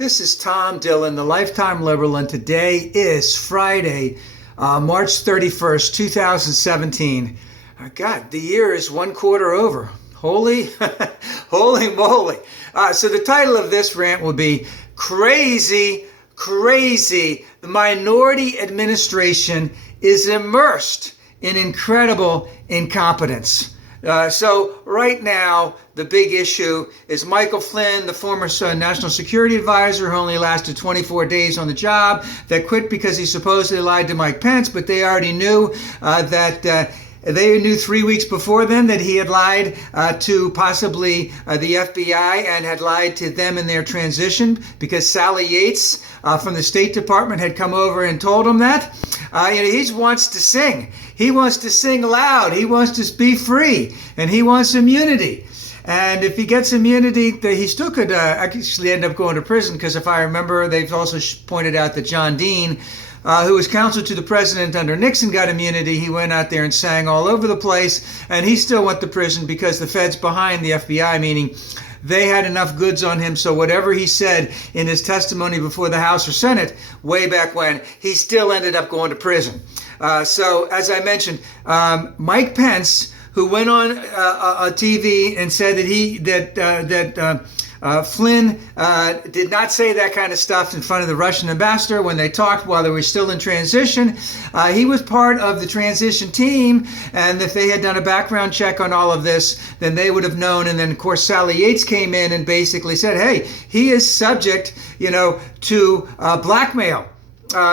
This is Tom Dillon, the Lifetime Liberal, and today is Friday, March 31st, 2017. God, the year is one quarter over. Holy moly. So the title of this rant will be Crazy. The minority administration is immersed in incredible incompetence. So right now, the big issue is Michael Flynn, the former National Security Advisor who only lasted 24 days on the job, that quit because he supposedly lied to Mike Pence, but they already knew they knew 3 weeks before then that he had lied to possibly the FBI and had lied to them in their transition because Sally Yates from the State Department had come over and told him that. He wants to sing. He wants to sing loud. He wants to be free, and he wants immunity. And if he gets immunity, he still could actually end up going to prison because if I remember, they've also pointed out that John Dean, who was counsel to the president under Nixon, got immunity. He went out there and sang all over the place, and he still went to prison because the feds behind the FBI, meaning they had enough goods on him, so whatever he said in his testimony before the House or Senate way back when, he still ended up going to prison. So as I mentioned, Mike Pence, who went on TV and said that Flynn did not say that kind of stuff in front of the Russian ambassador when they talked while they were still in transition. He was part of the transition team, and if they had done a background check on all of this, then they would have known. And then, of course, Sally Yates came in and basically said, hey, he is subject, to blackmail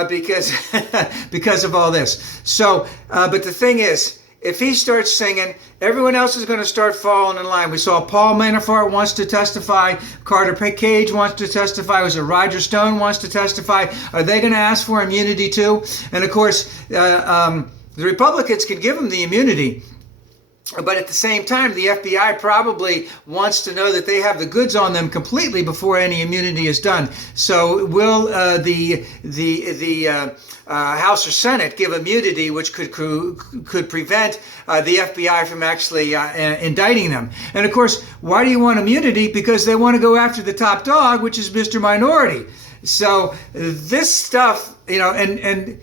because of all this. So, but the thing is, if he starts singing, everyone else is going to start falling in line. We saw Paul Manafort wants to testify. Carter Page wants to testify. Was it Roger Stone wants to testify? Are they going to ask for immunity too? And of course, the Republicans can give them the immunity. But at the same time, the FBI probably wants to know that they have the goods on them completely before any immunity is done. So will the House or Senate give immunity, which could prevent the FBI from actually indicting them? And of course, why do you want immunity? Because they want to go after the top dog, which is Mr. Minority. So this stuff, and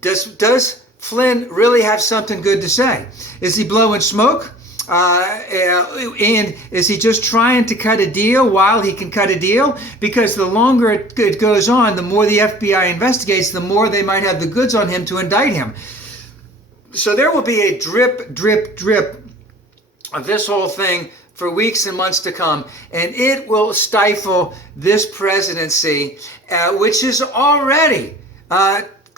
does Flynn really have something good to say? Is he blowing smoke? And is he just trying to cut a deal while he can cut a deal? Because the longer it goes on, the more the FBI investigates, the more they might have the goods on him to indict him. So there will be a drip of this whole thing for weeks and months to come, and it will stifle this presidency, which is already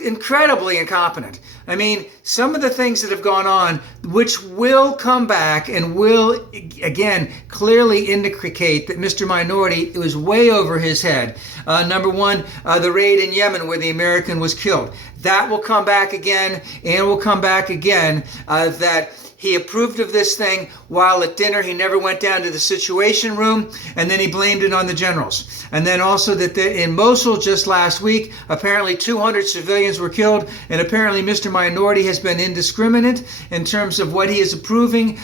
incredibly incompetent. I mean, some of the things that have gone on, which will come back and will, again, clearly indicate that Mr. Minority was way over his head. Number one, the raid in Yemen where the American was killed. That will come back again, and will come back again, that he approved of this thing while at dinner. He never went down to the Situation Room, and then he blamed it on the generals. And then also that in Mosul just last week, apparently 200 civilians were killed, and apparently Mr. Minority has been indiscriminate in terms of what he is approving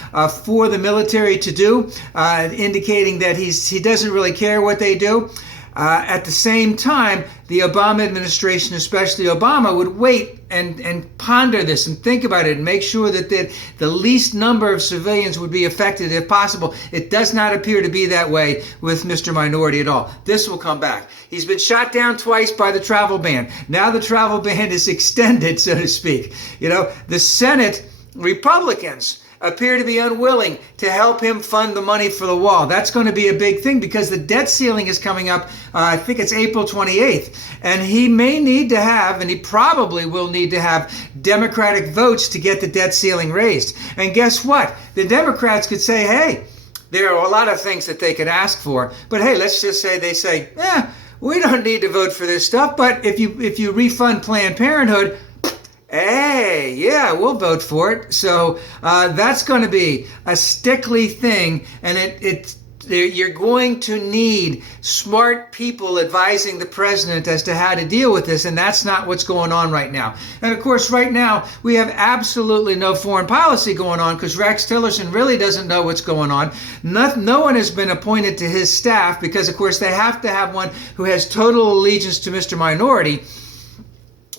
for the military to do, indicating that he doesn't really care what they do. At the same time, the Obama administration, especially Obama, would wait and ponder this and think about it and make sure that the least number of civilians would be affected if possible. It does not appear to be that way with Mr. Minority at all. This will come back. He's been shot down twice by the travel ban. Now the travel ban is extended, so to speak. The Senate Republicans appear to be unwilling to help him fund the money for the wall. That's going to be a big thing because the debt ceiling is coming up, I think it's April 28th, and he may need to have, and he probably will need to have, Democratic votes to get the debt ceiling raised. And guess what? The Democrats could say, hey, there are a lot of things that they could ask for, but hey, let's just say they say, we don't need to vote for this stuff, but if you refund Planned Parenthood, hey, yeah, we'll vote for it. So that's going to be a stickly thing, and you're going to need smart people advising the president as to how to deal with this, and that's not what's going on right now. And of course, right now, we have absolutely no foreign policy going on because Rex Tillerson really doesn't know what's going on. No one has been appointed to his staff because, of course, they have to have one who has total allegiance to Mr. Minority.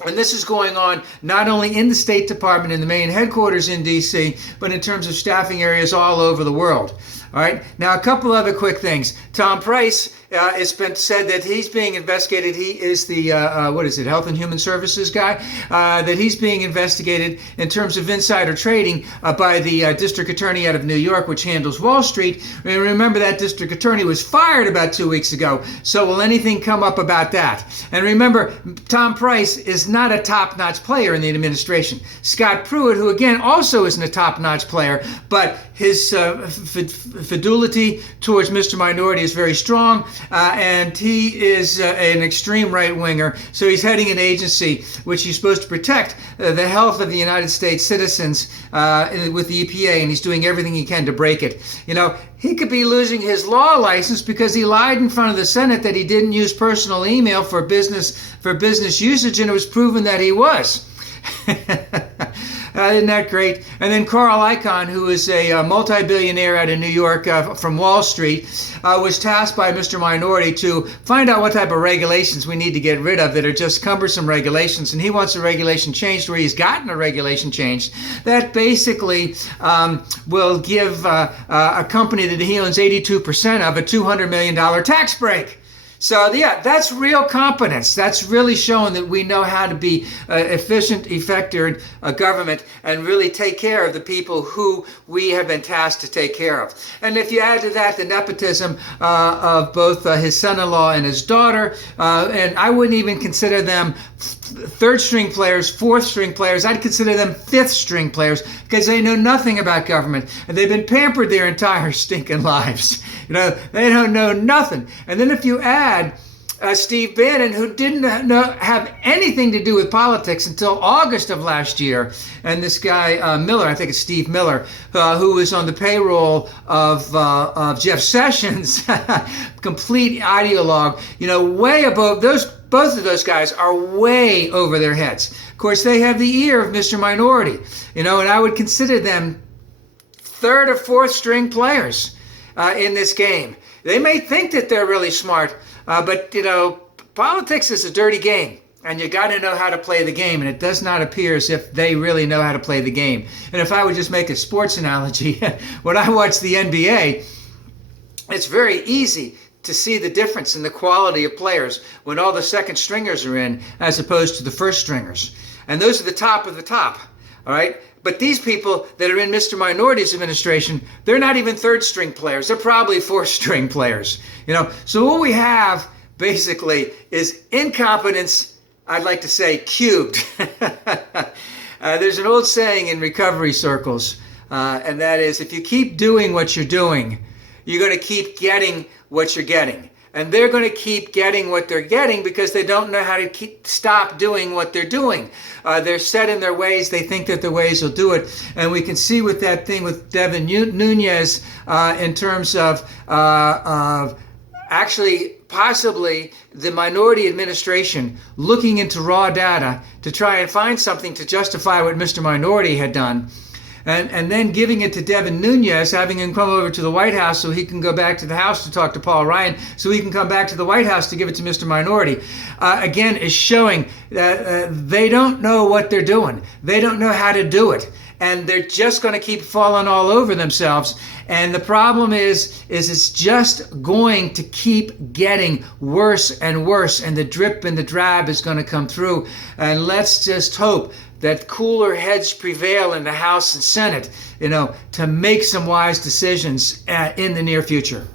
And this is going on not only in the State Department, in the main headquarters in D.C., but in terms of staffing areas all over the world. All right. Now, a couple other quick things. Tom Price, it's been said that he's being investigated. He is the, Health and Human Services guy, that he's being investigated in terms of insider trading by the district attorney out of New York, which handles Wall Street. And remember, that district attorney was fired about 2 weeks ago. So will anything come up about that? And remember, Tom Price is not a top-notch player in the administration. Scott Pruitt, who again also isn't a top-notch player, but his fidelity towards Mr. Minority is very strong, and he is an extreme right-winger. So he's heading an agency which he's supposed to protect the health of the United States citizens with the EPA, and he's doing everything he can to break it. You know, he could be losing his law license because he lied in front of the Senate that he didn't use personal email for business usage, and it was proven that he was. Isn't that great? And then Carl Icahn, who is a multi-billionaire out of New York from Wall Street, was tasked by Mr. Minority to find out what type of regulations we need to get rid of that are just cumbersome regulations. And he wants a regulation changed, where he's gotten a regulation changed that basically will give a company that he owns 82% of a $200 million tax break. So yeah, that's real competence. That's really showing that we know how to be efficient, effective government and really take care of the people who we have been tasked to take care of. And if you add to that the nepotism of both his son-in-law and his daughter, and I wouldn't even consider them third-string players, fourth-string players. I'd consider them fifth-string players because they know nothing about government and they've been pampered their entire stinking lives. You know, they don't know nothing. And then if you add Steve Bannon, who didn't have anything to do with politics until August of last year, and this guy Miller, I think it's Steve Miller, who was on the payroll of Jeff Sessions, complete ideologue, you know, way above those. Both of those guys are way over their heads. Of course, they have the ear of Mr. Minority, you know, and I would consider them third or fourth string players in this game. They may think that they're really smart, but, you know, politics is a dirty game, and you got to know how to play the game, and it does not appear as if they really know how to play the game. And if I would just make a sports analogy, when I watch the NBA, it's very easy to see the difference in the quality of players when all the second stringers are in as opposed to the first stringers. And those are the top of the top, all right? But these people that are in Mr. Minority's administration, they're not even third string players. They're probably fourth string players, you know? So what we have basically is incompetence, I'd like to say, cubed. There's an old saying in recovery circles, and that is, if you keep doing what you're doing, you're going to keep getting what you're getting. And they're going to keep getting what they're getting because they don't know how to stop doing what they're doing. They're set in their ways. They think that their ways will do it. And we can see with that thing with Devin Nunes in terms of actually possibly the minority administration looking into raw data to try and find something to justify what Mr. Minority had done. And then giving it to Devin Nunes, having him come over to the White House so he can go back to the House to talk to Paul Ryan, so he can come back to the White House to give it to Mr. Minority, again, is showing that they don't know what they're doing. They don't know how to do it. And they're just going to keep falling all over themselves. And the problem is it's just going to keep getting worse and worse. And the drip and the drab is going to come through. And let's just hope that cooler heads prevail in the House and Senate, you know, to make some wise decisions in the near future.